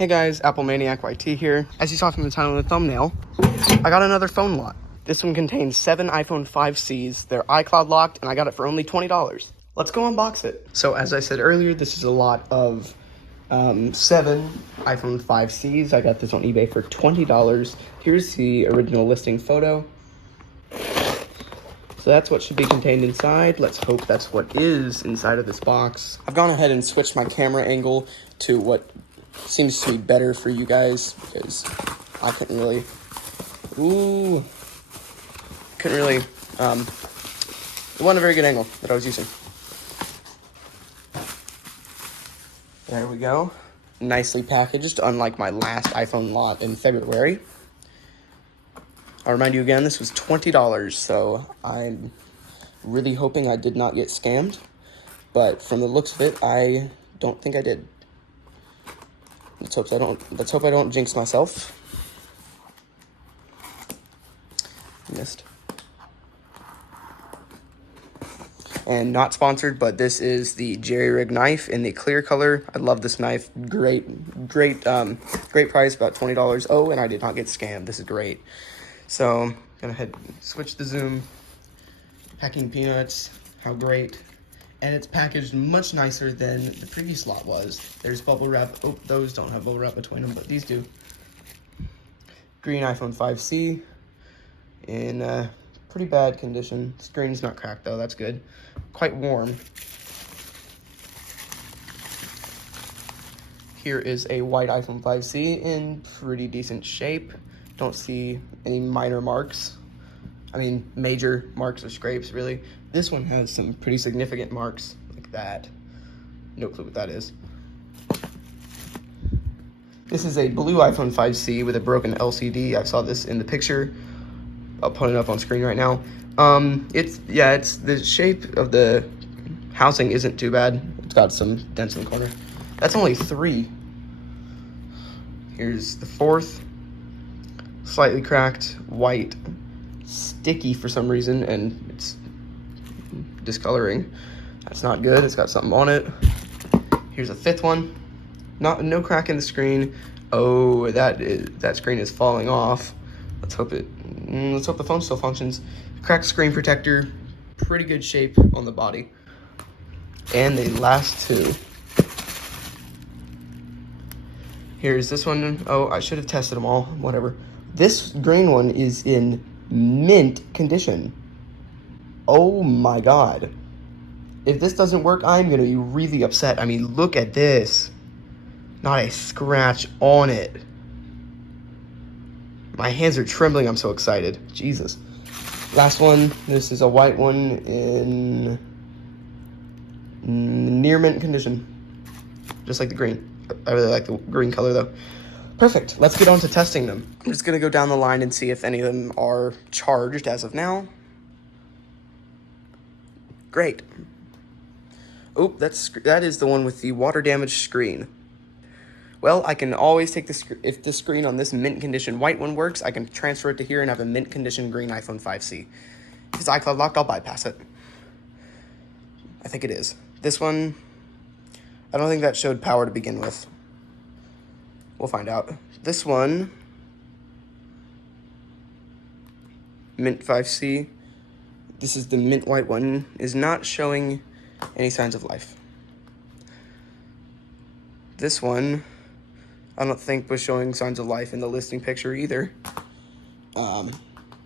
Hey guys, Apple Maniac YT here. As you saw from the title and the thumbnail, I got another phone lot. This one contains 7 iPhone 5Cs. They're iCloud locked, and I got it for only $20. Let's go unbox it. So as I said earlier, this is a lot of 7 iPhone 5Cs. I got this on eBay for $20. Here's the original listing photo. So that's what should be contained inside. Let's hope that's what is inside of this box. I've gone ahead and switched my camera angle to what seems to be better for you guys, because I couldn't really, it wasn't a very good angle that I was using. There we go. Nicely packaged, unlike my last iPhone lot in February. I'll remind you again, this was $20, so I'm really hoping I did not get scammed, but from the looks of it, I don't think I did. Let's hope I don't jinx myself. Missed. And not sponsored, but this is the jerry rig knife in the clear color. I love this knife. Great price, about $20. Oh, and I did not get scammed. This is great. So, I'm gonna switch the zoom. Packing peanuts. How great. And it's packaged much nicer than the previous lot was. There's bubble wrap. Oh, those don't have bubble wrap between them, but these do. Green iPhone 5C in pretty bad condition. Screen's not cracked though, that's good. Quite warm. Here is a white iPhone 5C in pretty decent shape. Don't see any minor marks. I mean, major marks or scrapes, really. This one has some pretty significant marks, like that. No clue what that is. This is a blue iPhone 5C with a broken LCD. I saw this in the picture. I'll put it up on screen right now. It's the shape of the housing isn't too bad. It's got some dents in the corner. That's only 3. Here's the 4th. Slightly cracked, white, sticky for some reason, and it's discoloring. That's not good. It's got something on it. Here's a 5th one. No crack in the screen. Oh, that screen is falling off. Let's hope the phone still functions. Cracked screen protector. Pretty good shape on the body. And the last 2. Here's this one. Oh, I should have tested them all. Whatever. This green one is in mint condition. Oh my god. If this doesn't work, I'm going to be really upset. I mean, look at this. Not a scratch on it. My hands are trembling. I'm so excited. Jesus. Last one. This is a white one in near mint condition. Just like the green. I really like the green color, though. Perfect. Let's get on to testing them. I'm just going to go down the line and see if any of them are charged as of now. Great. Oh, that is the one with the water damaged screen. Well, I can always take if the screen on this mint condition white one works, I can transfer it to here and have a mint condition green iPhone 5C. If it's iCloud locked, I'll bypass it. I think it is. This one, I don't think that showed power to begin with. We'll find out. This one, mint 5C, this is the mint white one, is not showing any signs of life. This one, I don't think was showing signs of life in the listing picture either.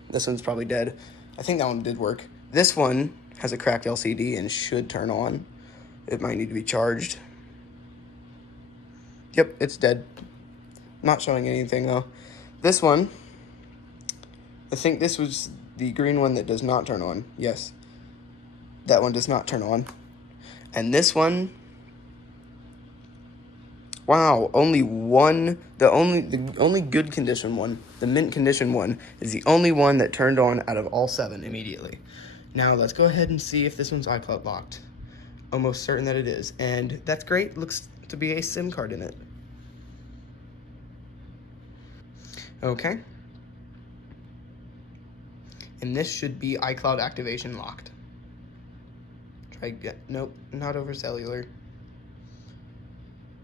This one's probably dead. I think that one did work. This one has a cracked LCD and should turn on. It might need to be charged. Yep, it's dead. Not showing anything though. This one, I think this was the green one that does not turn on. Yes, that one does not turn on. And this one, wow, only one, the only good condition one, the mint condition one, is the only one that turned on out of all 7 immediately. Now let's go ahead and see if this one's iCloud locked. Almost certain that it is, and that's great. Looks to be a SIM card in it. Okay. And this should be iCloud activation locked. Try again. Nope, not over cellular.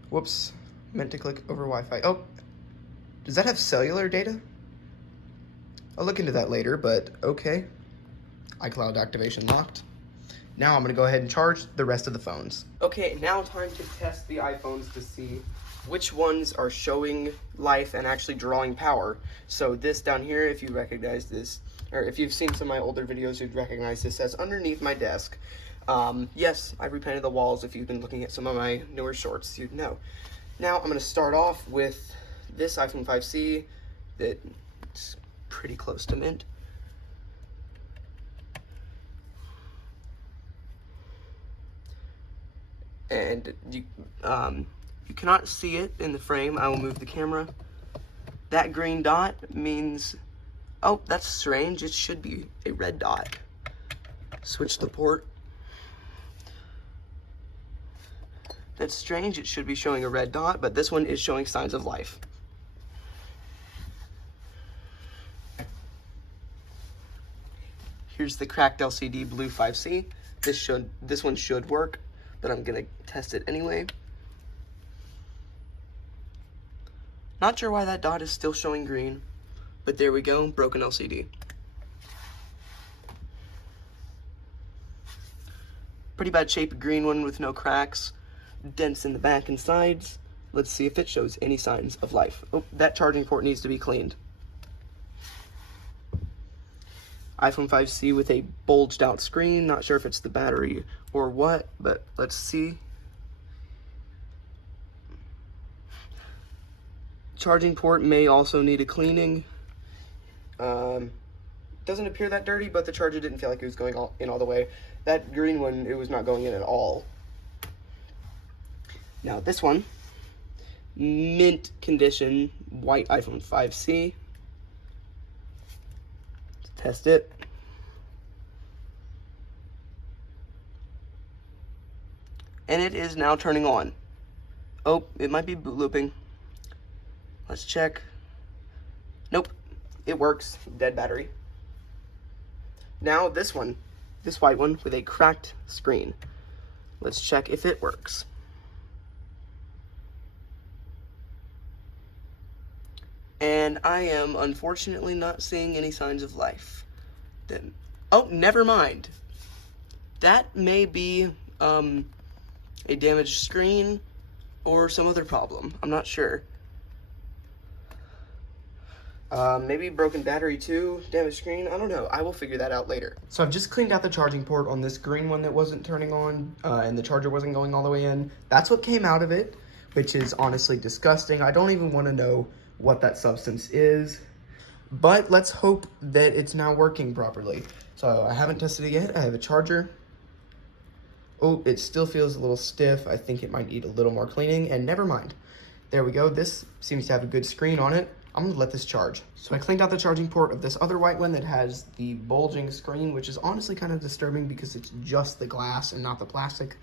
Whoops. Meant to click over Wi-Fi. Oh, does that have cellular data? I'll look into that later, but okay. iCloud activation locked. Now I'm gonna go ahead and charge the rest of the phones. Okay, now time to test the iPhones to see which ones are showing life and actually drawing power. So this down here, if you recognize this, or if you've seen some of my older videos, you'd recognize this as underneath my desk. Yes, I repainted the walls. If you've been looking at some of my newer shorts, you'd know. Now I'm gonna start off with this iPhone 5C that's pretty close to mint. And you cannot see it in the frame. I will move the camera. That green dot means, oh, that's strange. It should be a red dot. Switch the port. That's strange. It should be showing a red dot, but this one is showing signs of life. Here's the cracked LCD blue 5C. This one should work, but I'm gonna test it anyway. Not sure why that dot is still showing green, but there we go, broken LCD. Pretty bad shape green one with no cracks, dents in the back and sides. Let's see if it shows any signs of life. Oh, that charging port needs to be cleaned. iPhone 5C with a bulged out screen. Not sure if it's the battery or what, but let's see. Charging port may also need a cleaning. Doesn't appear that dirty, but the charger didn't feel like it was going in all the way. That green one, it was not going in at all. Now this one, mint condition, white iPhone 5C. Let's test it. And it is now turning on. Oh, it might be boot looping. Let's check. Nope, it works. Dead battery. Now this one, this white one with a cracked screen. Let's check if it works. And I am unfortunately not seeing any signs of life. Then, oh, never mind. That may be a damaged screen or some other problem. I'm not sure. Maybe broken battery too, damaged screen, I don't know. I will figure that out later. So I've just cleaned out the charging port on this green one that wasn't turning on, and the charger wasn't going all the way in. That's what came out of it, which is honestly disgusting. I don't even want to know what that substance is, but let's hope that it's now working properly. So I haven't tested it yet. I have a charger. Oh, it still feels a little stiff. I think it might need a little more cleaning, and never mind. There we go. This seems to have a good screen on it. I'm gonna let this charge. So I cleaned out the charging port of this other white one that has the bulging screen, which is honestly kind of disturbing because it's just the glass and not the plastic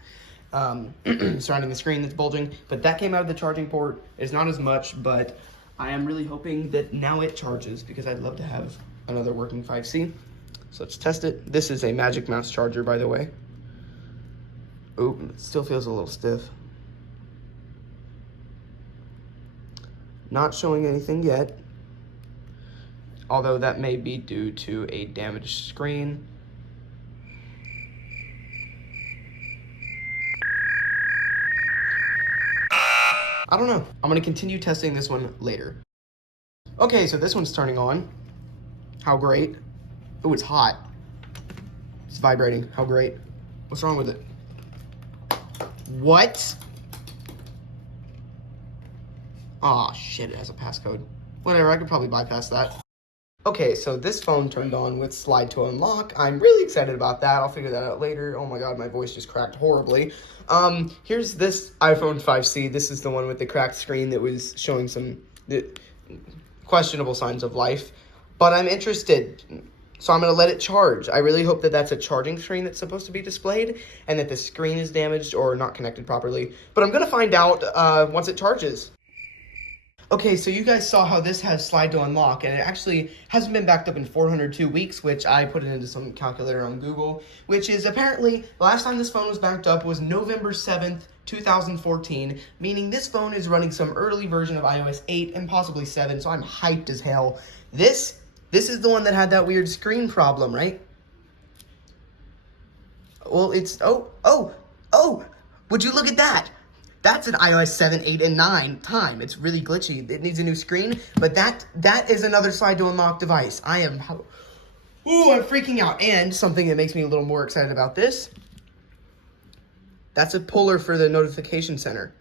surrounding the screen that's bulging. But that came out of the charging port. It's not as much, but I am really hoping that now it charges because I'd love to have another working 5C. So let's test it. This is a Magic Mouse charger, by the way. Oh, it still feels a little stiff. Not showing anything yet, although that may be due to a damaged screen. I don't know. I'm gonna continue testing this one later. Okay, so this one's turning on. How great. Oh, it's hot. It's vibrating. How great. What's wrong with it? What? Aw, shit, it has a passcode. Whatever, I could probably bypass that. Okay, so this phone turned on with slide to unlock. I'm really excited about that. I'll figure that out later. Oh my god, my voice just cracked horribly. Here's this iPhone 5C. This is the one with the cracked screen that was showing some questionable signs of life. But I'm interested, so I'm gonna let it charge. I really hope that that's a charging screen that's supposed to be displayed and that the screen is damaged or not connected properly. But I'm gonna find out once it charges. Okay, so you guys saw how this has slide to unlock, and it actually hasn't been backed up in 402 weeks, which I put it into some calculator on Google, which is apparently, the last time this phone was backed up was November 7th, 2014, meaning this phone is running some early version of iOS 8 and possibly 7, so I'm hyped as hell. This is the one that had that weird screen problem, right? Well, it's, oh, would you look at that? That's an iOS 7, 8, and 9 time. It's really glitchy. It needs a new screen, but that is another slide to unlock device. I'm freaking out. And something that makes me a little more excited about this, that's a puller for the notification center,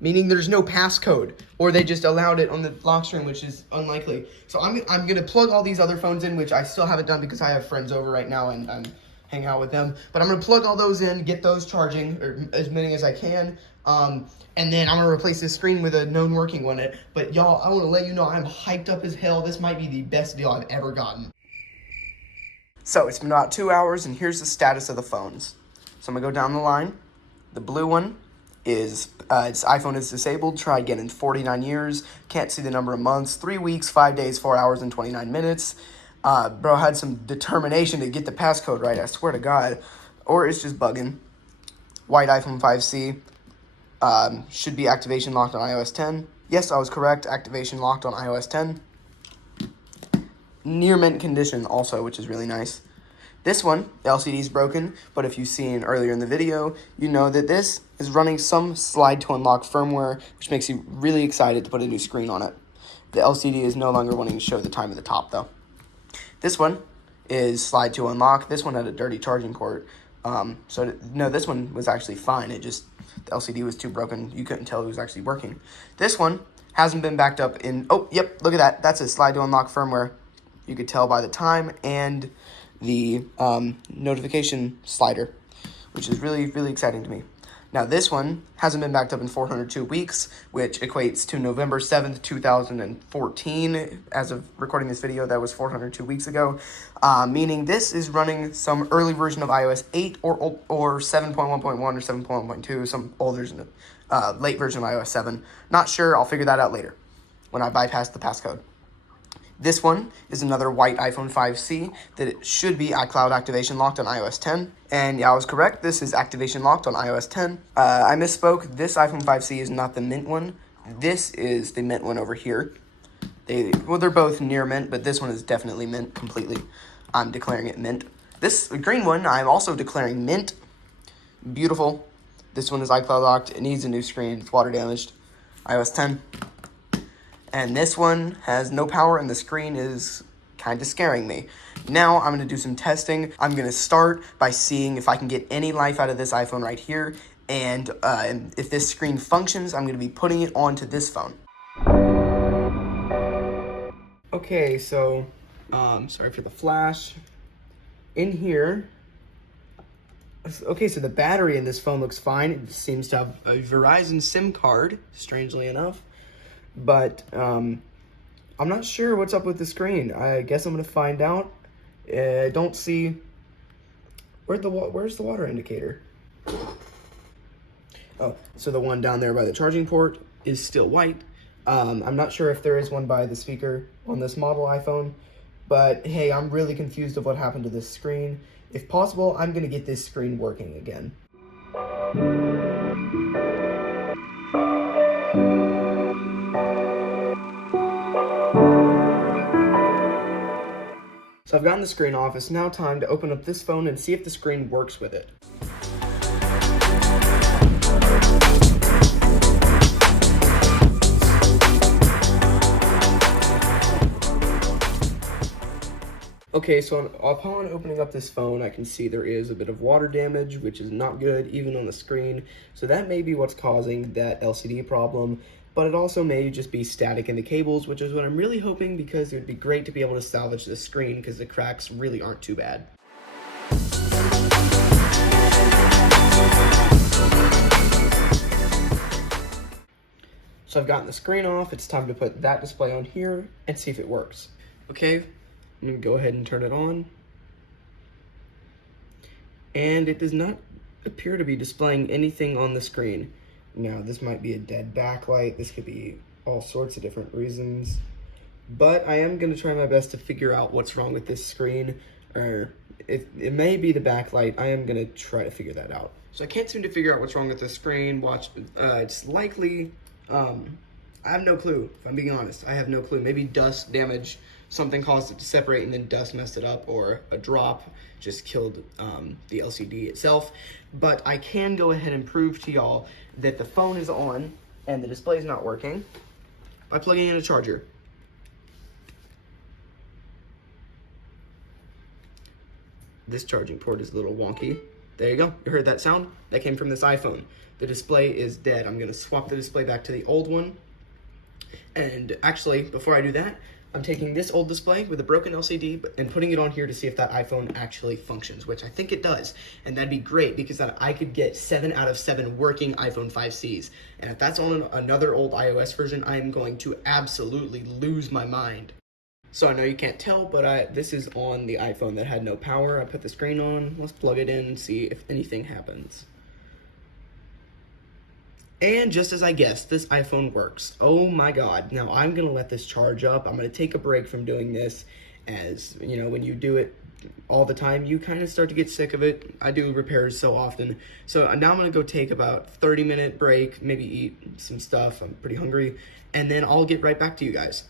meaning there's no passcode, or they just allowed it on the lock screen, which is unlikely. So I'm going to plug all these other phones in, which I still haven't done because I have friends over right now and I'm hanging out with them. But I'm going to plug all those in, get those charging, or as many as I can. And then I'm going to replace this screen with a known working one. But y'all, I want to let you know I'm hyped up as hell. This might be the best deal I've ever gotten. So it's been about 2 hours, and here's the status of the phones. So I'm going to go down the line. The blue one is, its iPhone is disabled. Tried again in 49 years. Can't see the number of months. 3 weeks, 5 days, 4 hours, and 29 minutes. Bro had some determination to get the passcode right, I swear to God. Or it's just bugging. White iPhone 5C. Should be activation locked on iOS 10. Yes, I was correct. Activation locked on iOS 10. Near mint condition also, which is really nice. This one, the LCD is broken, but if you've seen earlier in the video, you know that this is running some slide to unlock firmware, which makes you really excited to put a new screen on it. The LCD is no longer wanting to show the time at the top, though. This one is slide to unlock. This one had a dirty charging port. No, this one was actually fine. It just, the LCD was too broken. You couldn't tell it was actually working. This one hasn't been backed up in, oh, yep, look at that. That's a slide to unlock firmware. You could tell by the time and the notification slider, which is really, really exciting to me. Now, this one hasn't been backed up in 402 weeks, which equates to November 7th, 2014. As of recording this video, that was 402 weeks ago, meaning this is running some early version of iOS 8 or 7.1.1 or 7.1.2, some old version of, late version of iOS 7. Not sure. I'll figure that out later when I bypass the passcode. This one is another white iPhone 5C that it should be iCloud activation locked on iOS 10. And yeah, I was correct. This is activation locked on iOS 10. I misspoke. This iPhone 5C is not the mint one. This is the mint one over here. They're both near mint, but this one is definitely mint completely. I'm declaring it mint. This green one, I'm also declaring mint. Beautiful. This one is iCloud locked. It needs a new screen. It's water damaged. iOS 10. And this one has no power, and the screen is kind of scaring me. Now I'm going to do some testing. I'm going to start by seeing if I can get any life out of this iPhone right here. And if this screen functions, I'm going to be putting it onto this phone. Okay, so, sorry for the flash. In here, okay, so the battery in this phone looks fine. It seems to have a Verizon SIM card, strangely enough. But I'm not sure what's up with the screen. I guess I'm gonna find out. I don't see where's the water indicator. Oh, so the one down there by the charging port is still white. I'm not sure if there is one by the speaker on this model iPhone, but hey, I'm really confused of what happened to this screen. If possible, I'm gonna get this screen working again. So I've gotten the screen off. It's now time to open up this phone and see if the screen works with it. Okay, so upon opening up this phone, I can see there is a bit of water damage, which is not good, even on the screen. So that may be what's causing that LCD problem, but it also may just be static in the cables, which is what I'm really hoping, because it would be great to be able to salvage the screen, because the cracks really aren't too bad. So I've gotten the screen off. It's time to put that display on here and see if it works. Okay, I'm gonna go ahead and turn it on. And it does not appear to be displaying anything on the screen. Now, this might be a dead backlight. This could be all sorts of different reasons. But I am going to try my best to figure out what's wrong with this screen, or it may be the backlight. I am going to try to figure that out. So I can't seem to figure out what's wrong with the screen. It's likely, I have no clue, if I'm being honest. I have no clue. Maybe dust damage, something caused it to separate and then dust messed it up, or a drop just killed the LCD itself. But I can go ahead and prove to y'all that the phone is on and the display is not working by plugging in a charger. This charging port is a little wonky. There you go. You heard that sound? That came from this iPhone. The display is dead. I'm going to swap the display back to the old one. And actually, before I do that, I'm taking this old display with a broken LCD and putting it on here to see if that iPhone actually functions, which I think it does. And that'd be great because I could get 7 out of 7 working iPhone 5Cs. And if that's on another old iOS version, I'm going to absolutely lose my mind. So I know you can't tell, but this is on the iPhone that had no power. I put the screen on. Let's plug it in and see if anything happens. And just as I guessed, this iPhone works. Oh my God. Now I'm going to let this charge up. I'm going to take a break from doing this. As, you know, when you do it all the time, you kind of start to get sick of it. I do repairs so often. So now I'm going to go take about 30-minute break, maybe eat some stuff. I'm pretty hungry. And then I'll get right back to you guys.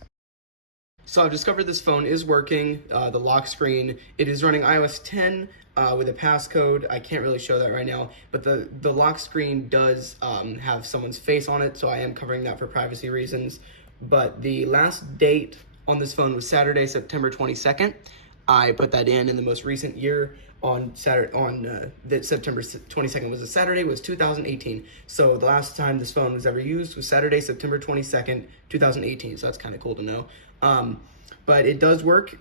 So I've discovered this phone is working, the lock screen. It is running iOS 10 with a passcode. I can't really show that right now, but the lock screen does have someone's face on it, so I am covering that for privacy reasons. But the last date on this phone was Saturday, September 22nd. I put that in the most recent year on Saturday, that September 22nd was a Saturday, was 2018. So the last time this phone was ever used was Saturday, September 22nd, 2018. So that's kind of cool to know. But it does work,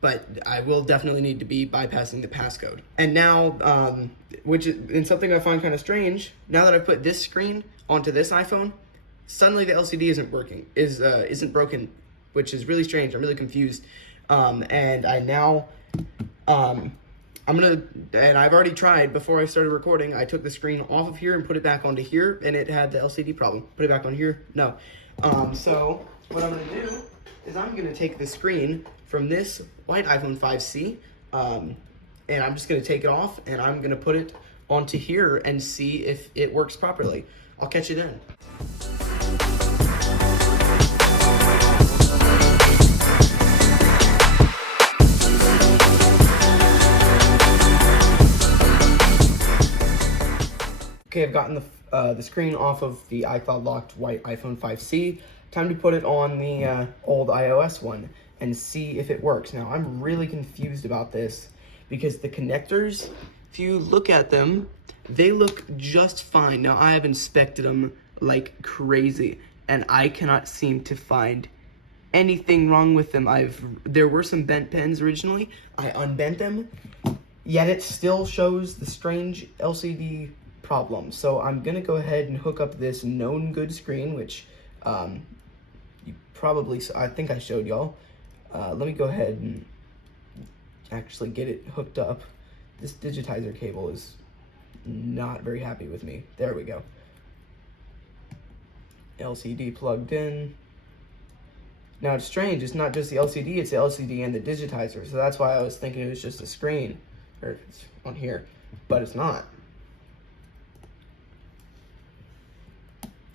but I will definitely need to be bypassing the passcode. And now, which is something I find kind of strange, now that I've put this screen onto this iPhone, suddenly the LCD isn't working, isn't broken, which is really strange. I'm really confused. And I now, and I've already tried before I started recording. I took the screen off of here and put it back onto here, and it had the LCD problem. Put it back on here, no. So what I'm gonna do is I'm gonna take the screen from this white iPhone 5C, and I'm just gonna take it off and I'm gonna put it onto here and see if it works properly. I'll catch you then. Okay, I've gotten the screen off of the iCloud locked white iPhone 5C. Time to put it on the old iOS one and see if it works. Now, I'm really confused about this because the connectors, if you look at them, they look just fine. Now, I have inspected them like crazy, and I cannot seem to find anything wrong with them. There were some bent pins originally. I unbent them, yet it still shows the strange LCD problem. So I'm gonna go ahead and hook up this known good screen, which you probably, I think I showed y'all. Let me go ahead and actually get it hooked up. This digitizer cable is not very happy with me. There we go. LCD plugged in. Now it's strange, it's not just the LCD, it's the LCD and the digitizer. So that's why I was thinking it was just a screen, or it's on here, but it's not.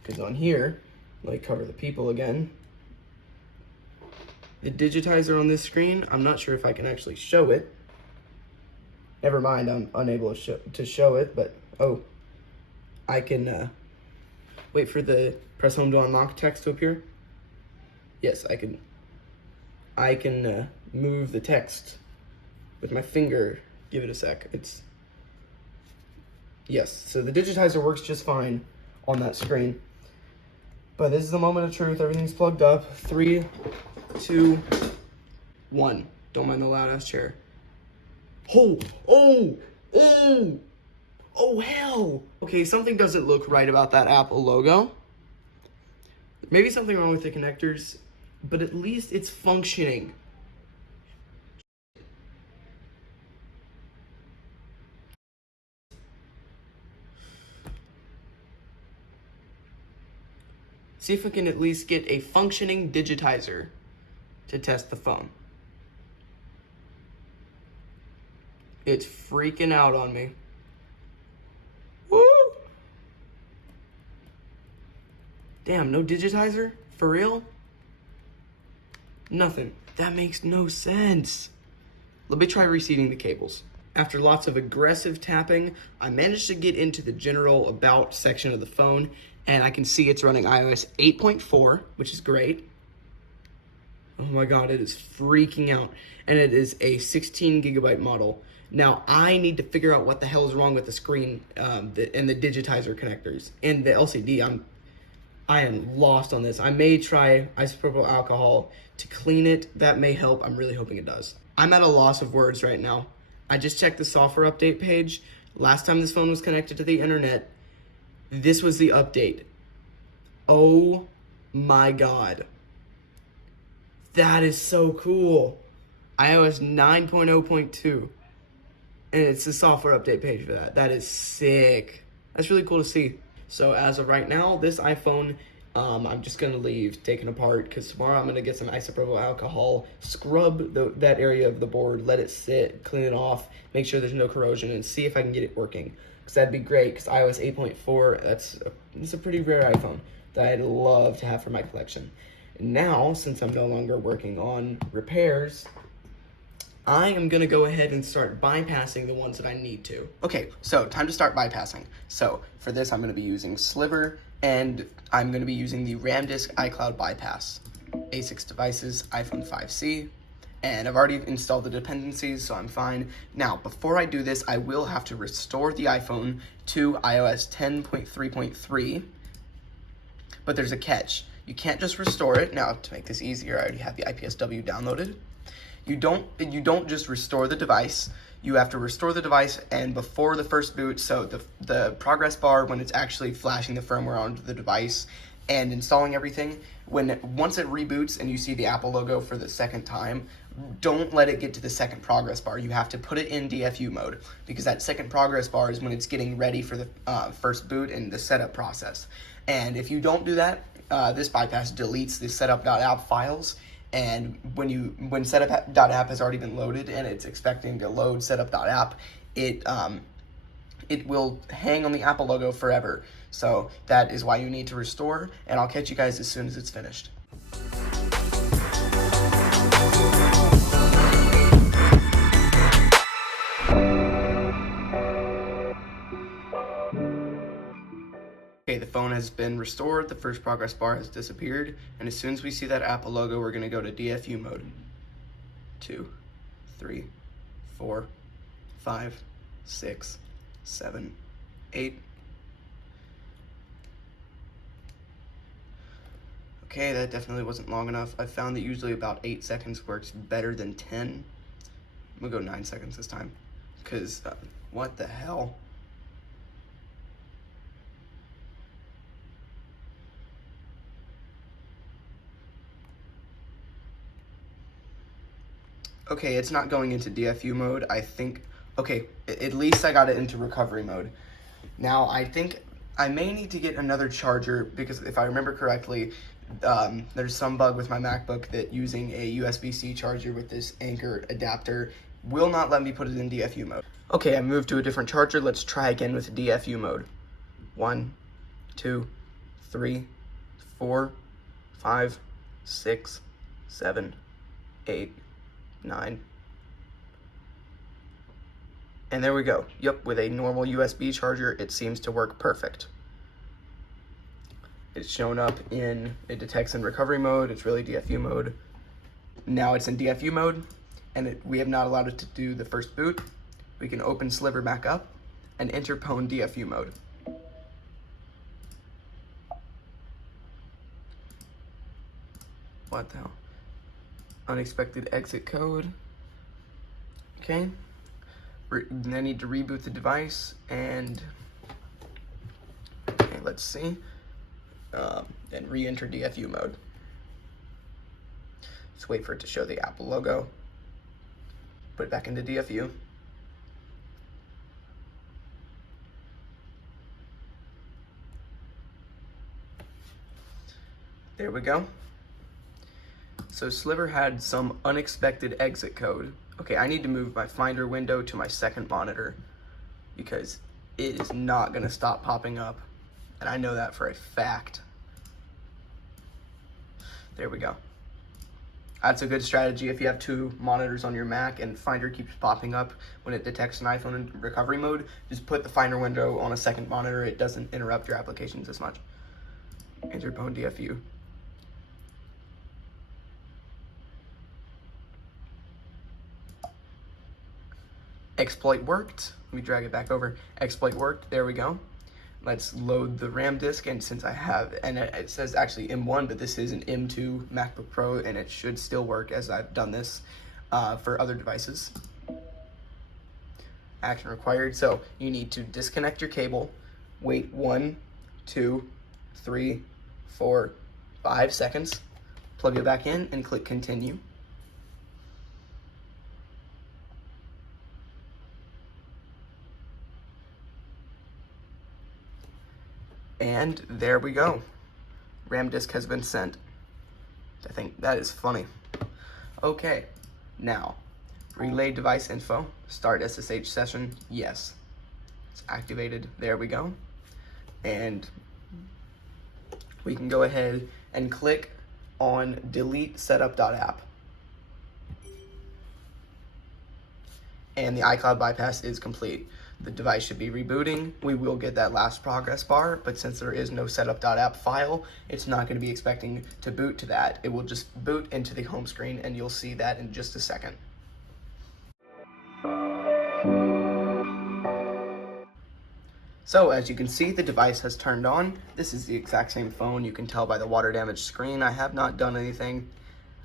Because on here, let me cover the people again. The digitizer on this screen, I'm not sure if I can actually show it. Never mind, I'm unable to show it, but oh, I can wait for the press home to unlock text to appear. Yes, I can move the text with my finger. Give it a sec. Yes, so the digitizer works just fine on that screen. But this is the moment of truth. Everything's plugged up. 3, 2, 1. Don't mind the loud ass chair. Oh, hell. Okay, something doesn't look right about that Apple logo. Maybe something wrong with the connectors, but at least it's functioning. See if we can at least get a functioning digitizer to test the phone. It's freaking out on me. Woo! Damn, no digitizer? For real? Nothing. That makes no sense. Let me try reseating the cables. After lots of aggressive tapping, I managed to get into the general about section of the phone, and I can see it's running iOS 8.4, which is great. Oh my God, it is freaking out. And it is a 16 gigabyte model. Now, I need to figure out what the hell is wrong with the screen and the digitizer connectors. And the LCD, I am lost on this. I may try isopropyl alcohol to clean it. That may help. I'm really hoping it does. I'm at a loss of words right now. I just checked the software update page. Last time this phone was connected to the internet, this was the update. Oh my God. That is so cool. iOS 9.0.2. And it's the software update page for that. That is sick. That's really cool to see. So as of right now, this iPhone, I'm just gonna leave taken apart because tomorrow I'm gonna get some isopropyl alcohol, scrub that area of the board, let it sit, clean it off, make sure there's no corrosion, and see if I can get it working. Because that'd be great. Because iOS 8.4, it's a pretty rare iPhone that I'd love to have for my collection. And now, since I'm no longer working on repairs, I am gonna go ahead and start bypassing the ones that I need to. Okay, so time to start bypassing. So for this, I'm gonna be using Sliver, and I'm gonna be using the RAM disk iCloud bypass. A6 devices, iPhone 5C, and I've already installed the dependencies, so I'm fine. Now, before I do this, I will have to restore the iPhone to iOS 10.3.3, but there's a catch. You can't just restore it. Now, to make this easier, I already have the IPSW downloaded. You don't just restore the device. You have to restore the device, and before the first boot, so the progress bar when it's actually flashing the firmware onto the device and installing everything, once it reboots and you see the Apple logo for the second time, don't let it get to the second progress bar. You have to put it in DFU mode, because that second progress bar is when it's getting ready for the first boot and the setup process. And if you don't do that, this bypass deletes the setup.app files. And when setup.app has already been loaded and it's expecting to load setup.app, it will hang on the Apple logo forever. So that is why you need to restore, and I'll catch you guys as soon as it's finished. Okay, the phone has been restored, the first progress bar has disappeared, and as soon as we see that Apple logo, we're gonna go to DFU mode. 2, 3, 4, 5, 6, 7, 8. Okay, that definitely wasn't long enough. I found that usually about 8 seconds works better than 10. I'm gonna go 9 seconds this time, because what the hell? Okay, it's not going into DFU mode, I think. Okay, at least I got it into recovery mode. Now, I think I may need to get another charger, because if I remember correctly, there's some bug with my MacBook that using a USB-C charger with this Anchor adapter will not let me put it in DFU mode. Okay, I moved to a different charger. Let's try again with DFU mode. 1, 2, 3, 4, 5, 6, 7, 8, 9. And there we go. Yep, with a normal USB charger, it seems to work perfect. It's shown up it detects in recovery mode. It's really DFU mode. Now it's in DFU mode, and we have not allowed it to do the first boot. We can open Sliver back up and enter PwnDFU mode. What the hell? Unexpected exit code. Okay. Then I need to reboot the device, and okay, let's see. And re-enter DFU mode. Just wait for it to show the Apple logo. Put it back into DFU. There we go. So Sliver had some unexpected exit code. Okay, I need to move my Finder window to my second monitor because it is not gonna stop popping up. And I know that for a fact. There we go. That's a good strategy if you have two monitors on your Mac and Finder keeps popping up when it detects an iPhone in recovery mode. Just put the Finder window on a second monitor. It doesn't interrupt your applications as much. Enter PwnDFU. Exploit worked. Let me drag it back over. Exploit worked. There we go. Let's load the RAM disk, and since I have, and it says actually M1, but this is an M2 MacBook Pro, and it should still work as I've done this for other devices. Action required. So you need to disconnect your cable, wait 1, 2, 3, 4, 5 seconds, plug it back in, and click continue. And there we go. RAM disk has been sent. I think that is funny. Okay, now, relay device info, start SSH session, yes. It's activated, there we go. And we can go ahead and click on delete setup.app. And the iCloud bypass is complete. The device should be rebooting. We will get that last progress bar, but since there is no setup.app file, it's not going to be expecting to boot to that. It will just boot into the home screen, and you'll see that in just a second. So as you can see, the device has turned on. This is the exact same phone. You can tell by the water damaged screen. I have not done anything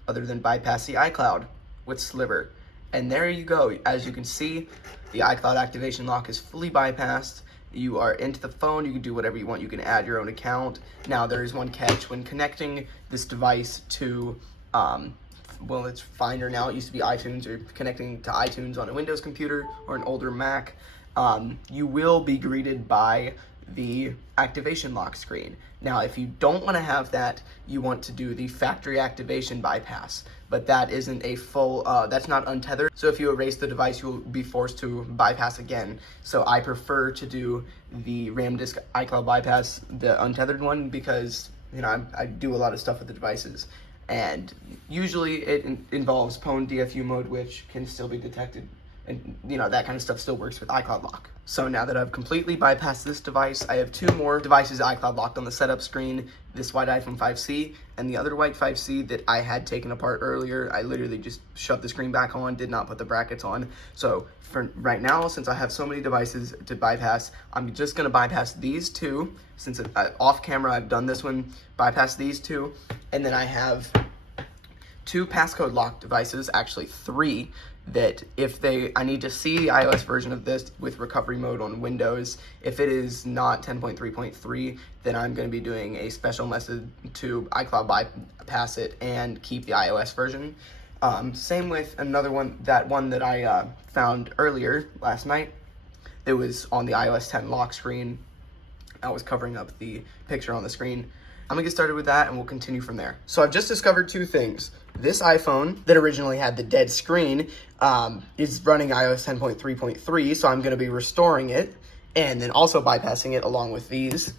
other than bypass the iCloud with Sliver. And there you go. As you can see, the iCloud activation lock is fully bypassed. You are into the phone. You can do whatever you want. You can add your own account. Now, there is one catch. When connecting this device to, well, it's Finder now. It used to be iTunes, or connecting to iTunes on a Windows computer or an older Mac, you will be greeted by the activation lock screen. Now, if you don't want to have that, you want to do the factory activation bypass, but that isn't a full, that's not untethered. So if you erase the device, you will be forced to bypass again. So I prefer to do the RAM disk iCloud bypass, the untethered one, because, you know, I do a lot of stuff with the devices. And usually it involves PwnDFU mode, which can still be detected. And, you know, that kind of stuff still works with iCloud lock. So now that I've completely bypassed this device, I have two more devices iCloud locked on the setup screen, this white iPhone 5C and the other white 5C that I had taken apart earlier. I literally just shoved the screen back on, did not put the brackets on. So for right now, since I have so many devices to bypass, I'm just gonna bypass these two. Since off camera, I've done this one, bypass these two. And then I have two passcode locked devices, actually three, that if I need to see the iOS version of this with recovery mode on Windows. If it is not 10.3.3, then I'm going to be doing a special method to iCloud bypass it and keep the iOS version. Same with another one, that one that I found earlier last night. It was on the iOS 10 lock screen. I was covering up the picture on the screen. I'm gonna get started with that and we'll continue from there. So I've just discovered two things. This iPhone that originally had the dead screen is running iOS 10.3.3, so I'm gonna be restoring it and then also bypassing it along with these.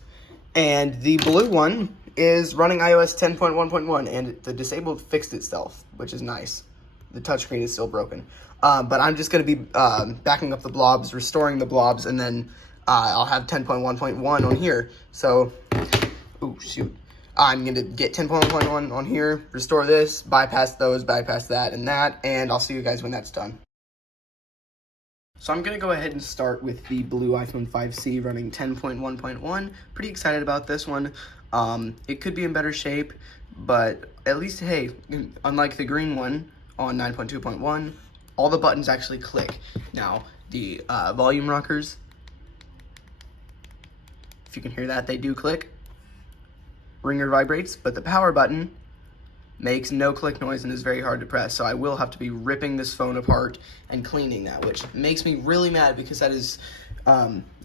And the blue one is running iOS 10.1.1, and the disabled fixed itself, which is nice. The touchscreen is still broken. But I'm just gonna be backing up the blobs, restoring the blobs, and then I'll have 10.1.1 on here. So, oh shoot. I'm gonna get 10.1.1 on here, restore this, bypass those, bypass that and that, and I'll see you guys when that's done. So I'm gonna go ahead and start with the blue iPhone 5C running 10.1.1. Pretty excited about this one. It could be in better shape, but at least, hey, unlike the green one on 9.2.1, all the buttons actually click. Now, the volume rockers, if you can hear that, they do click. Ringer vibrates, but the power button makes no click noise and is very hard to press, so I will have to be ripping this phone apart and cleaning that, which makes me really mad because that is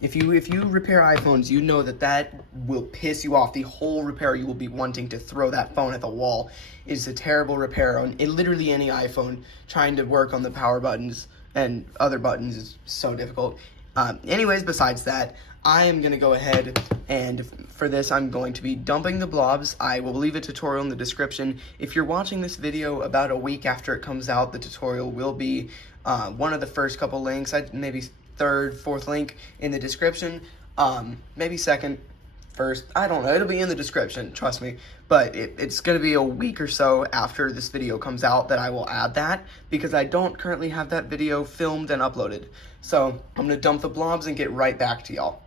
If you repair iPhones, you know that will piss you off. The whole repair, you will be wanting to throw that phone at the wall. It's a terrible repair on literally any iPhone. Trying to work on the power buttons and other buttons is so difficult. Anyways, besides that, I am going to go ahead and for this, I'm going to be dumping the blobs. I will leave a tutorial in the description. If you're watching this video about a week after it comes out, the tutorial will be one of the first couple links, maybe third, fourth link in the description, maybe second, first, I don't know, it'll be in the description, trust me, but it's going to be a week or so after this video comes out that I will add that, because I don't currently have that video filmed and uploaded. So I'm going to dump the blobs and get right back to y'all.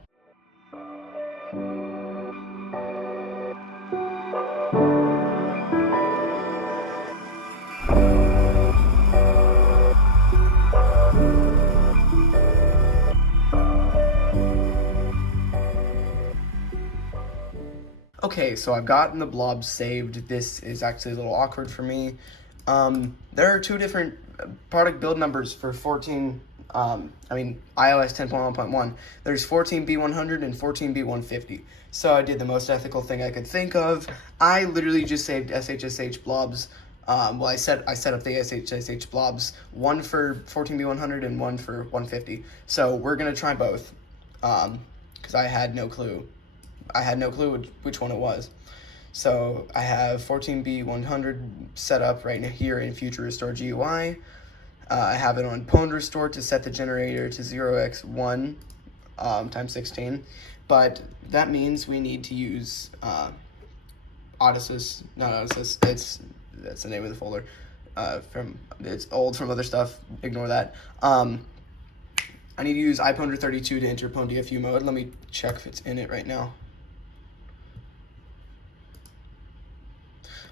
Okay, so I've gotten the blobs saved. This is actually a little awkward for me. There are two different product build numbers for iOS 10.1.1. There's 14B100 and 14B150. So I did the most ethical thing I could think of. I literally just saved SHSH blobs. I set up the SHSH blobs, one for 14B100 and one for 150. So we're gonna try both, because I had no clue. Which one it was. So I have 14B100 set up right here in FutureRestore GUI. I have it on PwnDFU to set the generator to 0x1 times 16. But that means we need to use Odysseus, not Odysseus, that's the name of the folder. It's old from other stuff, ignore that. I need to use iPwnDFU to enter PwnDFU mode. Let me check if it's in it right now.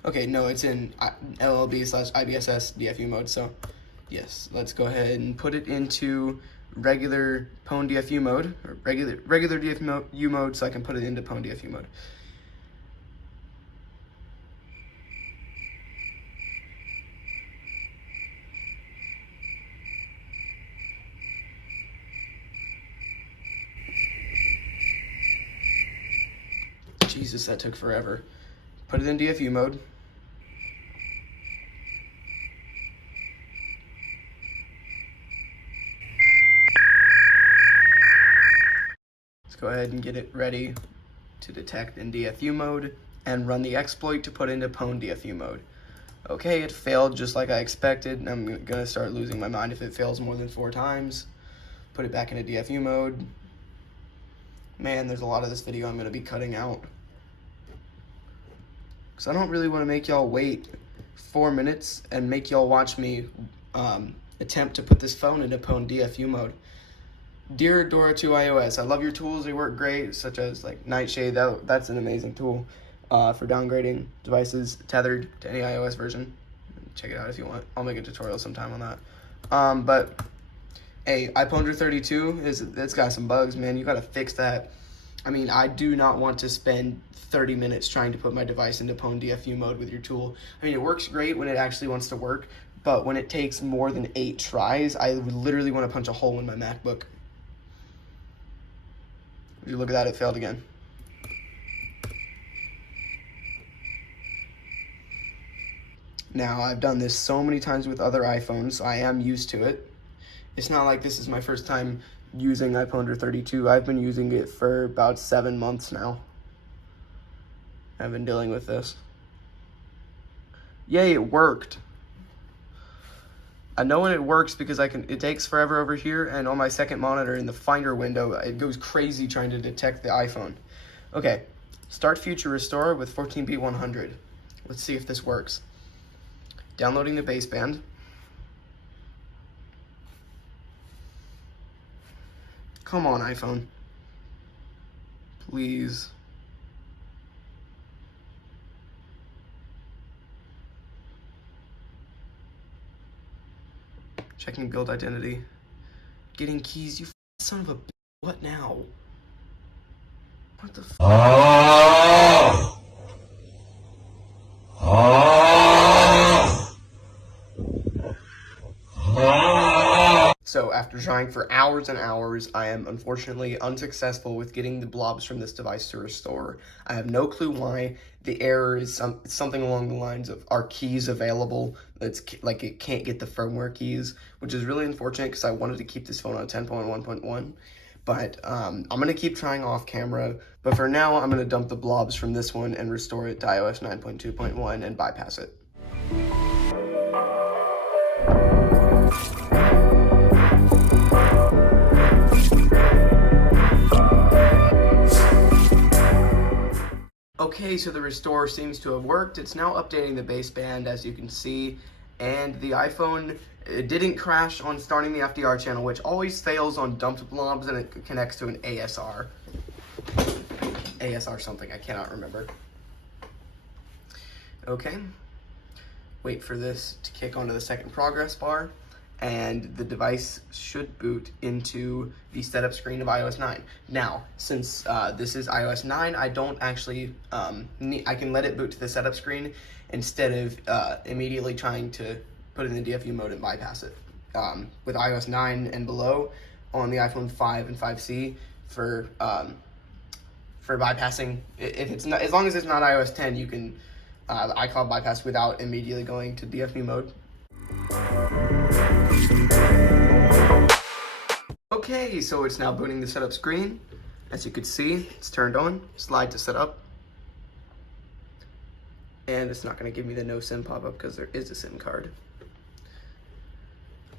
Okay, no, it's in LLB/IBSS DFU mode, so yes, let's go ahead and put it into regular PwnDFU mode, or regular DFU mode, so I can put it into PwnDFU mode. Jesus, that took forever. Put it in DFU mode. Let's go ahead and get it ready to detect in DFU mode and run the exploit to put into PwnDFU mode. Okay, it failed just like I expected. I'm gonna start losing my mind if it fails more than 4 times. Put it back into DFU mode. Man, there's a lot of this video I'm gonna be cutting out, because I don't really want to make y'all wait 4 minutes and make y'all watch me attempt to put this phone into PwnDFU mode. Dear Dora2 iOS, I love your tools. They work great, such as like Nightshade. That's an amazing tool for downgrading devices tethered to any iOS version. Check it out if you want. I'll make a tutorial sometime on that. But hey, iPwnDFU it's got some bugs, man. You gotta fix that. I mean, I do not want to spend 30 minutes trying to put my device into PwnDFU mode with your tool. I mean, it works great when it actually wants to work, but when it takes more than 8 tries, I would literally want to punch a hole in my MacBook. Would you look at that, it failed again. Now, I've done this so many times with other iPhones, so I am used to it. It's not like this is my first time using iPwnDFU. I've been using it for about 7 months now. I've been dealing with this. Yay, it worked. I know when it works because it takes forever over here, and on my second monitor in the Finder window, it goes crazy trying to detect the iPhone. Okay, start FutureRestore with 14B100. Let's see if this works. Downloading the baseband. Come on, iPhone. Please. Checking build identity. Getting keys, you son of a bitch. What now? What the f? So after trying for hours and hours, I am unfortunately unsuccessful with getting the blobs from this device to restore. I have no clue why. The error is something along the lines of, are keys available? It's like it can't get the firmware keys, which is really unfortunate because I wanted to keep this phone on 10.1.1. But I'm going to keep trying off camera. But for now, I'm going to dump the blobs from this one and restore it to iOS 9.2.1 and bypass it. Okay, so the restore seems to have worked. It's now updating the baseband, as you can see, and the iPhone, it didn't crash on starting the FDR channel, which always fails on dumped blobs, and it connects to an ASR. ASR something, I cannot remember. Okay, wait for this to kick onto the second progress bar, and the device should boot into the setup screen of iOS 9. Now, since this is iOS 9, I don't actually, I can let it boot to the setup screen instead of immediately trying to put it in the DFU mode and bypass it. With iOS 9 and below, on the iPhone 5 and 5C, for bypassing, if it's not, as long as it's not iOS 10, you can iCloud bypass without immediately going to DFU mode. Okay, so it's now booting the setup screen. As you can see, it's turned on. Slide to setup. And it's not going to give me the no SIM pop-up because there is a SIM card.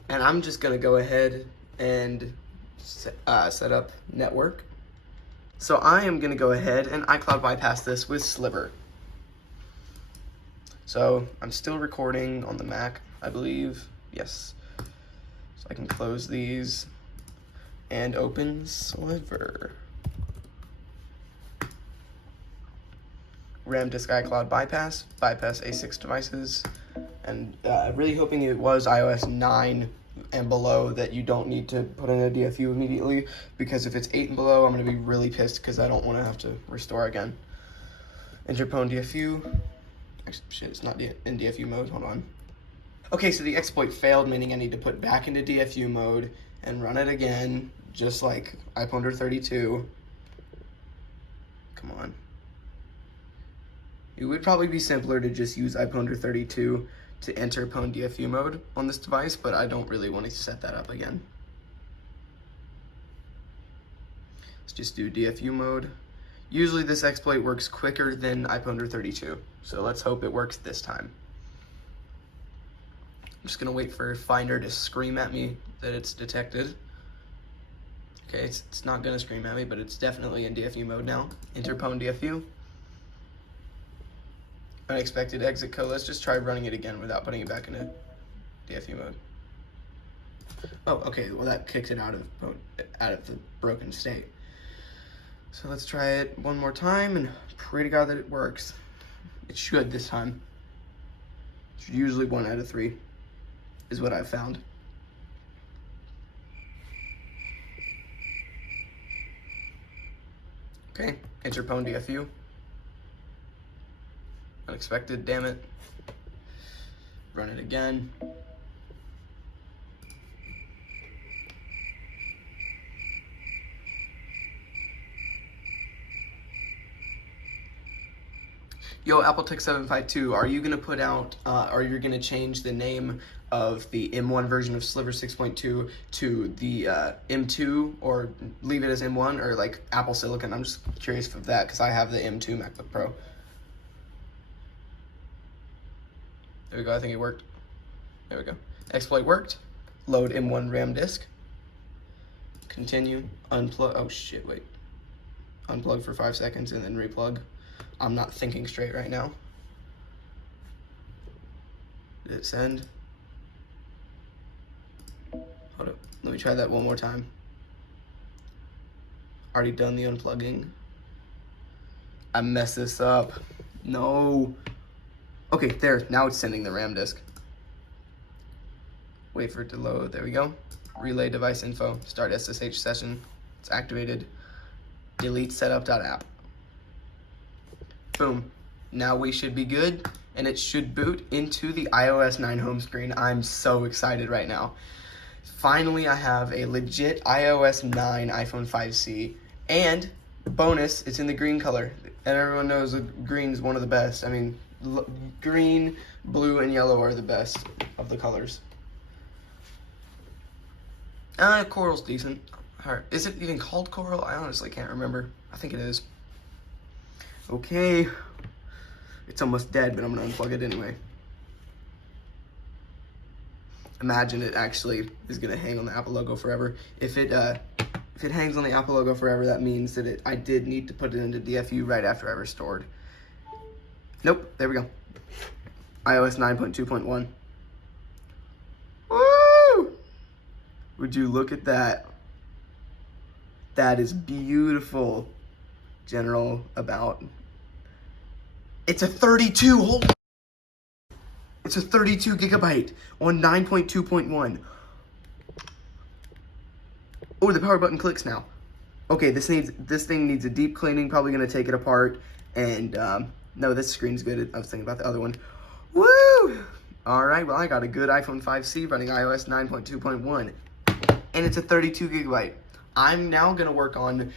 And I'm just going to go ahead and set up network. So I am going to go ahead and iCloud bypass this with Sliver. So I'm still recording on the Mac, I believe. Yes. So I can close these and open Sliver. RAM disk iCloud bypass A6 devices, and really hoping it was iOS 9 and below that you don't need to put in a DFU immediately, because if it's 8 and below, I'm going to be really pissed because I don't want to have to restore again. Enter PwnDFU. Actually, shit, it's not in DFU mode, hold on. Okay, so the exploit failed, meaning I need to put back into DFU mode and run it again, just like iPwnDFU. Come on. It would probably be simpler to just use iPwnDFU to enter PwnDFU mode on this device, but I don't really want to set that up again. Let's just do DFU mode. Usually this exploit works quicker than iPwnDFU, so let's hope it works this time. I'm just gonna wait for Finder to scream at me that it's detected. Okay, it's not gonna scream at me, but it's definitely in DFU mode now. Enter PwnDFU. Unexpected exit code. Let's just try running it again without putting it back into DFU mode. Oh, okay, well that kicks it out of the broken state. So let's try it one more time and pray to God that it works. It should this time. It's usually 1 out of 3 is what I've found. Okay, enter PwnDFU. Unexpected, damn it. Run it again. Yo, AppleTech752, are you gonna put out, are you gonna change the name of the M1 version of Sliver 6.2 to the M2, or leave it as M1, or like Apple Silicon? I'm just curious of that, because I have the M2 MacBook Pro. There we go, I think it worked. There we go. Exploit worked. Load M1 RAM disk. Continue. Unplug. Oh shit, wait. Unplug for 5 seconds and then replug. I'm not thinking straight right now. Did it send? Hold up. Let me try that one more time. Already done the unplugging. I messed this up. No. Okay, there. Now it's sending the RAM disk. Wait for it to load. There we go. Relay device info. Start SSH session. It's activated. Delete setup.app. Boom. Now we should be good, and it should boot into the iOS 9 home screen. I'm so excited right now. Finally, I have a legit iOS 9 iPhone 5C, and bonus, it's in the green color, and everyone knows that green is one of the best. I mean, green, blue, and yellow are the best of the colors. Coral's decent. Is it even called coral? I honestly can't remember. I think it is. Okay. It's almost dead, but I'm gonna unplug it anyway. Imagine it actually is gonna hang on the Apple logo forever. If it hangs on the Apple logo forever, that means that I did need to put it into DFU right after I restored. Nope, there we go. iOS 9.2.1. Woo! Would you look at that? That is beautiful. General about. It's a 32. Hold. It's a 32 gigabyte on 9.2.1. Oh, the power button clicks now. Okay, this thing needs a deep cleaning. Probably gonna take it apart. And no, this screen's good. I was thinking about the other one. Woo! All right, well, I got a good iPhone 5C running iOS 9.2.1, and it's a 32 gigabyte. I'm now gonna work on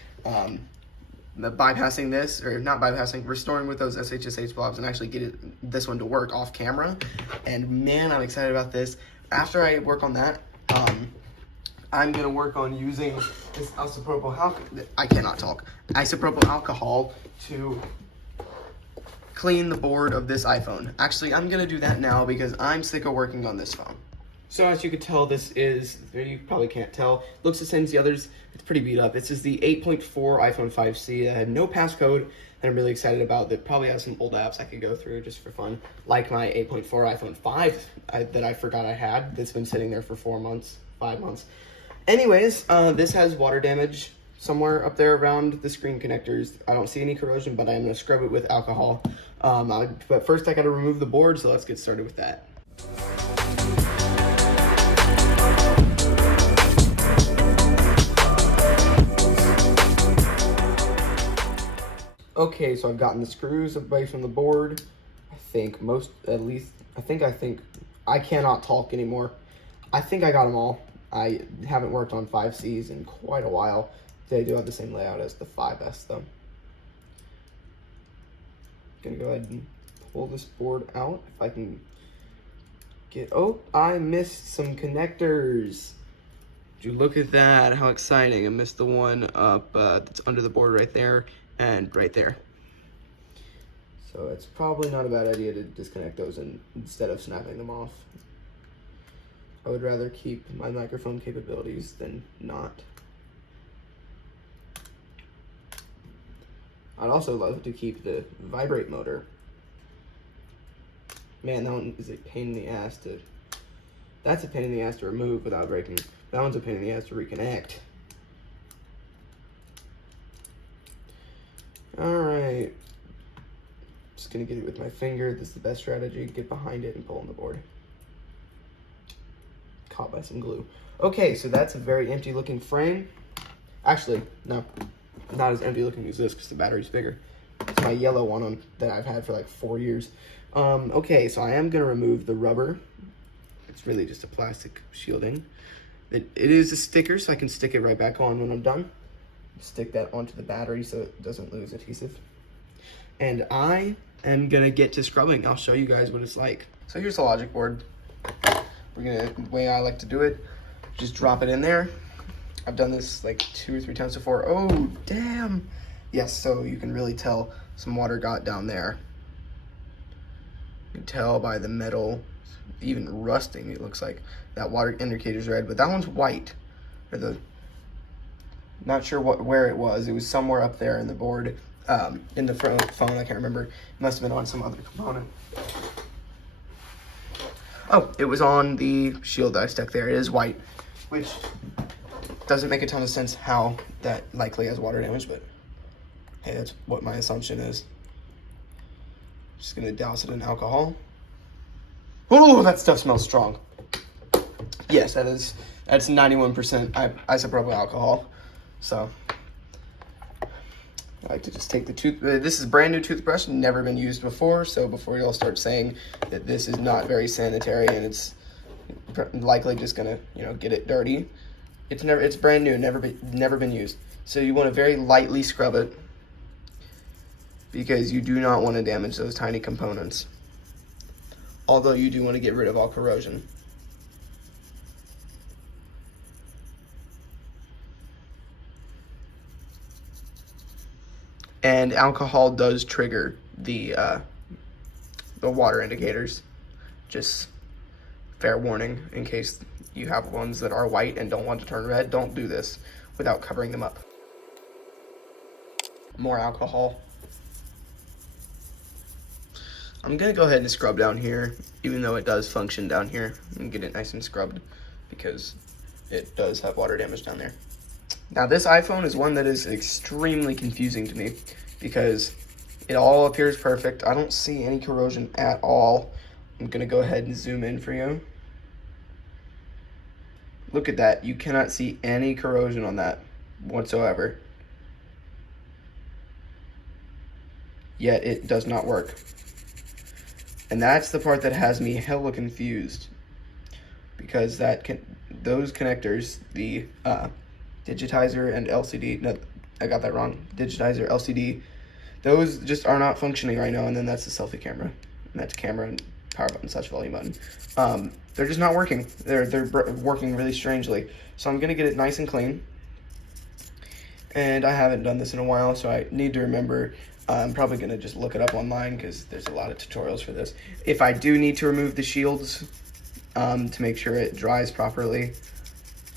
bypassing this, or not bypassing, restoring with those SSH blobs and actually get this one to work off camera. And man, I'm excited about this. After I work on that, I'm gonna work on using this isopropyl alcohol to clean the board of this iPhone. Actually, I'm gonna do that now because I'm sick of working on this phone. So as you can tell, this is, you probably can't tell, looks the same as the others. It's pretty beat up. This is the 8.4 iPhone 5C that had no passcode that I'm really excited about, that probably has some old apps I could go through just for fun. Like my 8.4 iPhone 5 that I forgot I had, that's been sitting there for 5 months. Anyways, this has water damage somewhere up there around the screen connectors. I don't see any corrosion, but I'm gonna scrub it with alcohol. But first I gotta remove the board, so let's get started with that. Okay, so I've gotten the screws away from the board. I cannot talk anymore. I think I got them all. I haven't worked on 5Cs in quite a while. They do have the same layout as the 5S though. Gonna go ahead and pull this board out if I can get, oh, I missed some connectors. Would you look at that, how exciting. I missed the one up that's under the board right there and right there. So it's probably not a bad idea to disconnect those instead of snapping them off. I would rather keep my microphone capabilities than not. I'd also love to keep the vibrate motor. Man, that one is a pain in the ass to, that's a pain in the ass to remove without breaking. That one's a pain in the ass to reconnect. All right, just gonna get it with my finger. This is the best strategy. Get behind it and pull on the board. Caught by some glue. Okay, so that's a very empty looking frame. Actually, no, not as empty looking as this because the battery's bigger. It's my yellow one that I've had for like 4 years. Okay, so I am gonna remove the rubber. It's really just a plastic shielding. It is a sticker, so I can stick it right back on when I'm done. Stick that onto the battery so it doesn't lose adhesive. And I am gonna get to scrubbing. I'll show you guys what it's like. So here's the logic board. The way I like to do it, just drop it in there. I've done this like 2 or 3 times before. Oh, damn. Yes, so you can really tell some water got down there. You can tell by the metal, even rusting, it looks like. That water indicator's red, but that one's white. Not sure where it was. It was somewhere up there in the board, in the phone. I can't remember. It must have been on some other component. Oh, it was on the shield that I stuck there. It is white, which doesn't make a ton of sense how that likely has water damage, but hey, that's what my assumption is. Just gonna douse it in alcohol. Oh, that stuff smells strong. Yes, that's 91% isopropyl alcohol. So I like to just take the this is a brand new toothbrush, never been used before, so before y'all start saying that this is not very sanitary and it's likely just gonna, get it dirty. It's brand new, never been used. So you want to very lightly scrub it because you do not want to damage those tiny components. Although you do want to get rid of all corrosion. And alcohol does trigger the water indicators. Just fair warning, in case you have ones that are white and don't want to turn red, don't do this without covering them up. More alcohol. I'm gonna go ahead and scrub down here, even though it does function down here, and get it nice and scrubbed because it does have water damage down there. Now this iPhone is one that is extremely confusing to me because it all appears perfect. I don't see any corrosion at all. I'm gonna go ahead and zoom in for you. Look at that, you cannot see any corrosion on that whatsoever. Yet it does not work. And that's the part that has me hella confused, because those connectors, the digitizer and LCD, no, I got that wrong, digitizer, LCD, those just are not functioning right now. And then that's the selfie camera, and that's camera and power button / volume button. They're just not working. They're working really strangely. So I'm gonna get it nice and clean. And I haven't done this in a while, so I need to remember. I'm probably gonna just look it up online because there's a lot of tutorials for this. If I do need to remove the shields to make sure it dries properly,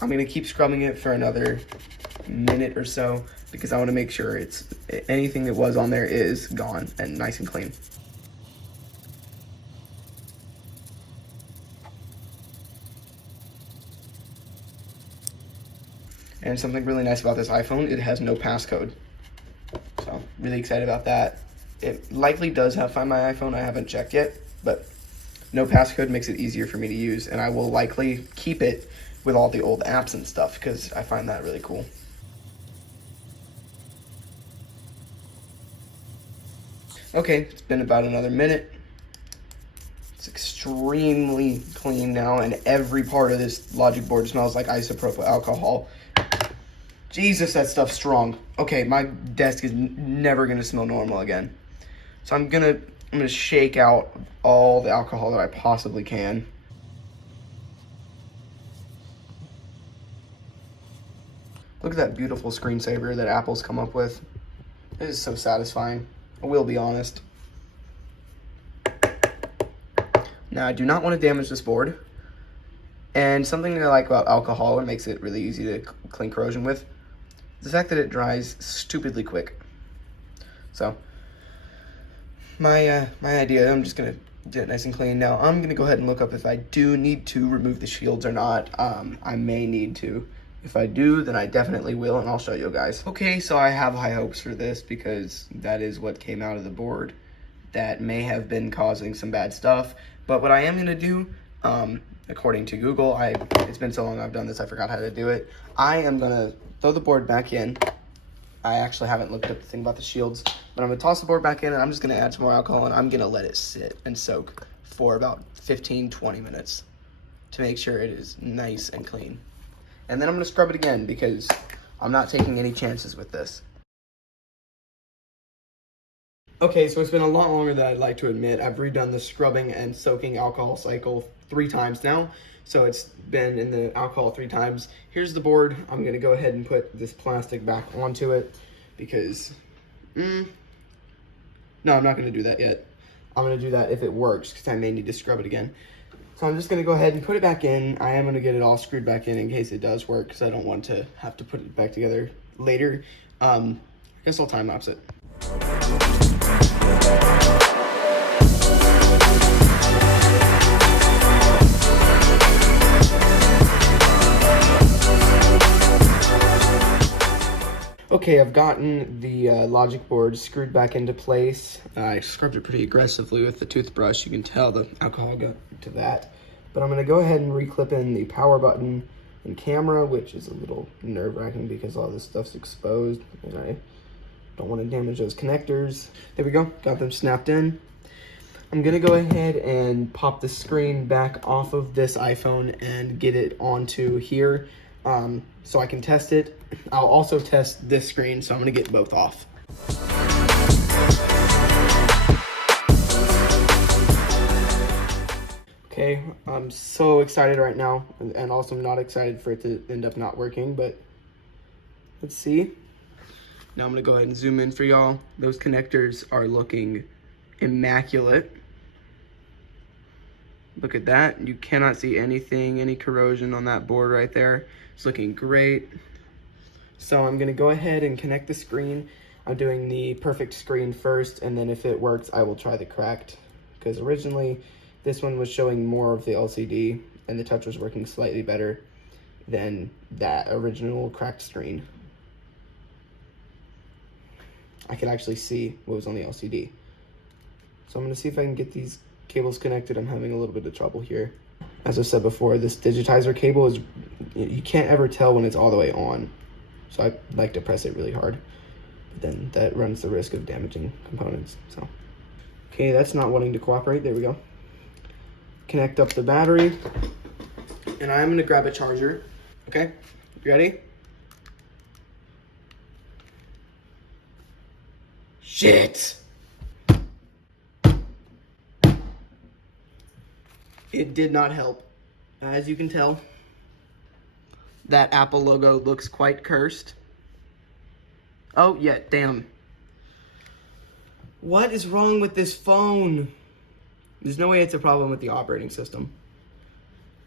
I'm gonna keep scrubbing it for another minute or so because I wanna make sure anything that was on there is gone and nice and clean. And something really nice about this iPhone, it has no passcode. So, really excited about that. It likely does have Find My iPhone, I haven't checked yet, but no passcode makes it easier for me to use, and I will likely keep it with all the old apps and stuff, because I find that really cool. Okay, it's been about another minute. It's extremely clean now, and every part of this logic board smells like isopropyl alcohol. Jesus, that stuff's strong. Okay, my desk is never gonna smell normal again. So I'm gonna shake out all the alcohol that I possibly can. Look at that beautiful screensaver that Apple's come up with. It is so satisfying. I will be honest. Now, I do not want to damage this board. And something that I like about alcohol, it makes it really easy to clean corrosion with, the fact that it dries stupidly quick. So, my idea, I'm just gonna do it nice and clean. Now, I'm gonna go ahead and look up if I do need to remove the shields or not. I may need to. If I do, then I definitely will, and I'll show you guys. Okay, so I have high hopes for this because that is what came out of the board that may have been causing some bad stuff. But what I am gonna do, according to Google, it's been so long I've done this, I forgot how to do it. I am gonna throw the board back in. I actually haven't looked up the thing about the shields, but I'm gonna toss the board back in and I'm just gonna add some more alcohol and I'm gonna let it sit and soak for about 15-20 minutes to make sure it is nice and clean. And then I'm gonna scrub it again because I'm not taking any chances with this. Okay, so it's been a lot longer than I'd like to admit. I've redone the scrubbing and soaking alcohol cycle 3 times now. So it's been in the alcohol 3 times. Here's the board. I'm gonna go ahead and put this plastic back onto it because, no, I'm not gonna do that yet. I'm gonna do that if it works because I may need to scrub it again. So I'm just gonna go ahead and put it back in. I am gonna get it all screwed back in case it does work because I don't want to have to put it back together later. I guess I'll time lapse it. Okay, I've gotten the logic board screwed back into place. I scrubbed it pretty aggressively with the toothbrush. You can tell the alcohol got to that. But I'm gonna go ahead and reclip in the power button and camera, which is a little nerve-wracking because all this stuff's exposed and I don't want to damage those connectors. There we go, got them snapped in. I'm gonna go ahead and pop the screen back off of this iPhone and get it onto here so I can test it. I'll also test this screen, so I'm gonna get both off. Okay, I'm so excited right now, and also not excited for it to end up not working, but let's see. Now I'm gonna go ahead and zoom in for y'all. Those connectors are looking immaculate. Look at that. You cannot see anything, any corrosion on that board right there. It's looking great. So I'm gonna go ahead and connect the screen. I'm doing the perfect screen first, and then if it works, I will try the cracked. Because originally, this one was showing more of the LCD, and the touch was working slightly better than that original cracked screen. I could actually see what was on the LCD. So I'm gonna see if I can get these cables connected. I'm having a little bit of trouble here. As I said before, this digitizer cable is, you can't ever tell when it's all the way on. So I like to press it really hard, but then that runs the risk of damaging components, so. Okay, that's not wanting to cooperate, there we go. Connect up the battery, and I'm gonna grab a charger, okay? You ready? Shit! It did not help. As you can tell, that Apple logo looks quite cursed. Oh, yeah, damn. What is wrong with this phone? There's no way it's a problem with the operating system.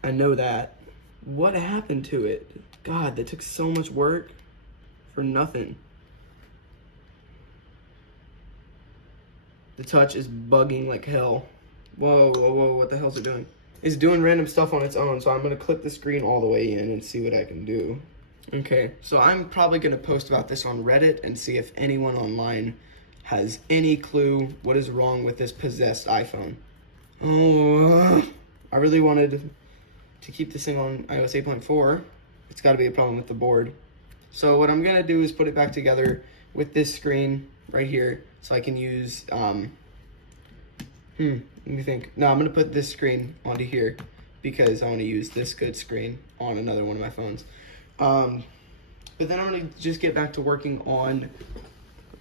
I know that. What happened to it? God, that took so much work for nothing. The touch is bugging like hell. Whoa, whoa, whoa, what the hell's it doing? It's doing random stuff on its own, so I'm gonna clip the screen all the way in and see what I can do. Okay, so I'm probably gonna post about this on Reddit and see if anyone online has any clue what is wrong with this possessed iPhone. Oh, I really wanted to keep this thing on iOS 8.4. It's gotta be a problem with the board. So what I'm gonna do is put it back together with this screen right here, so I can use, let me think. No, I'm gonna put this screen onto here because I wanna use this good screen on another one of my phones. But then I'm gonna just get back to working on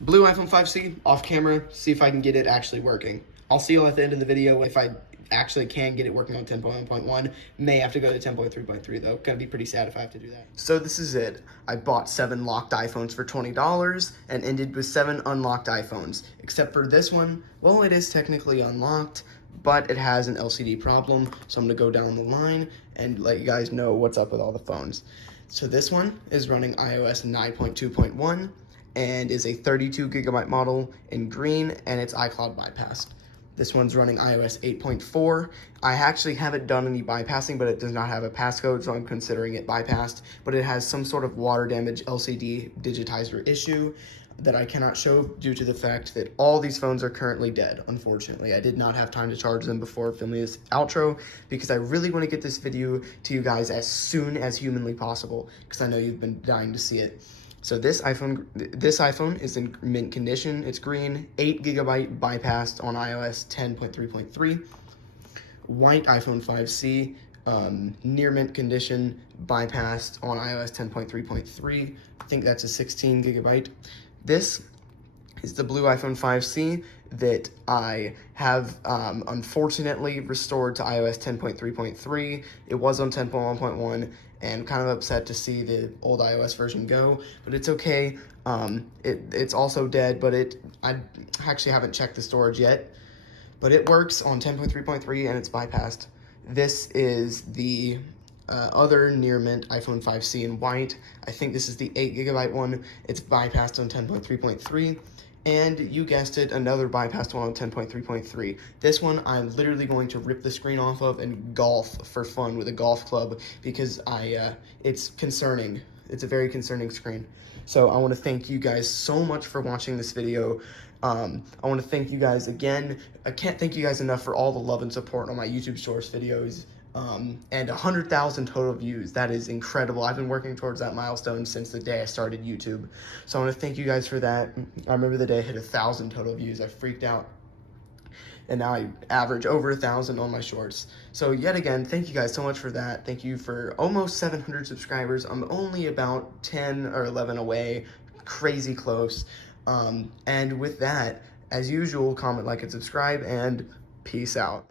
blue iPhone 5C off camera, see if I can get it actually working. I'll see you at the end of the video if I actually can get it working on 10.1.1. May have to go to 10.3.3 though. Gonna be pretty sad if I have to do that. So this is it. I bought 7 locked iPhones for $20 and ended with 7 unlocked iPhones. Except for this one, well, it is technically unlocked, but it has an LCD problem. So I'm gonna go down the line and let you guys know what's up with all the phones. So this one is running iOS 9.2.1 and is a 32 gigabyte model in green, and it's iCloud bypassed. This one's running iOS 8.4. I actually haven't done any bypassing, but it does not have a passcode, so I'm considering it bypassed. But it has some sort of water damage LCD digitizer issue that I cannot show due to the fact that all these phones are currently dead, unfortunately. I did not have time to charge them before filming this outro because I really want to get this video to you guys as soon as humanly possible because I know you've been dying to see it. So this iPhone is in mint condition. It's green, 8 gigabyte bypassed on iOS 10.3.3. White iPhone 5C, near mint condition, bypassed on iOS 10.3.3. I think that's a 16 gigabyte. This is the blue iPhone 5C that I have unfortunately restored to iOS 10.3.3. It was on 10.1.1. and kind of upset to see the old iOS version go, but it's okay. It's also dead, but I actually haven't checked the storage yet, but it works on 10.3.3 and it's bypassed. This is the other near mint iPhone 5C in white. I think this is the 8 gigabyte one. It's bypassed on 10.3.3. And you guessed it, another bypassed one on 10.3.3. This one I'm literally going to rip the screen off of and golf for fun with a golf club because it's concerning. It's a very concerning screen. So I want to thank you guys so much for watching this video. I want to thank you guys again. I can't thank you guys enough for all the love and support on my YouTube Shorts videos. And 100,000 total views. That is incredible. I've been working towards that milestone since the day I started YouTube. So I want to thank you guys for that. I remember the day I hit 1,000 total views. I freaked out. and now I average over 1,000 on my shorts. So yet again, thank you guys so much for that. Thank you for almost 700 subscribers. I'm only about 10 or 11 away, crazy close. And with that, as usual, comment, like, and subscribe, and peace out.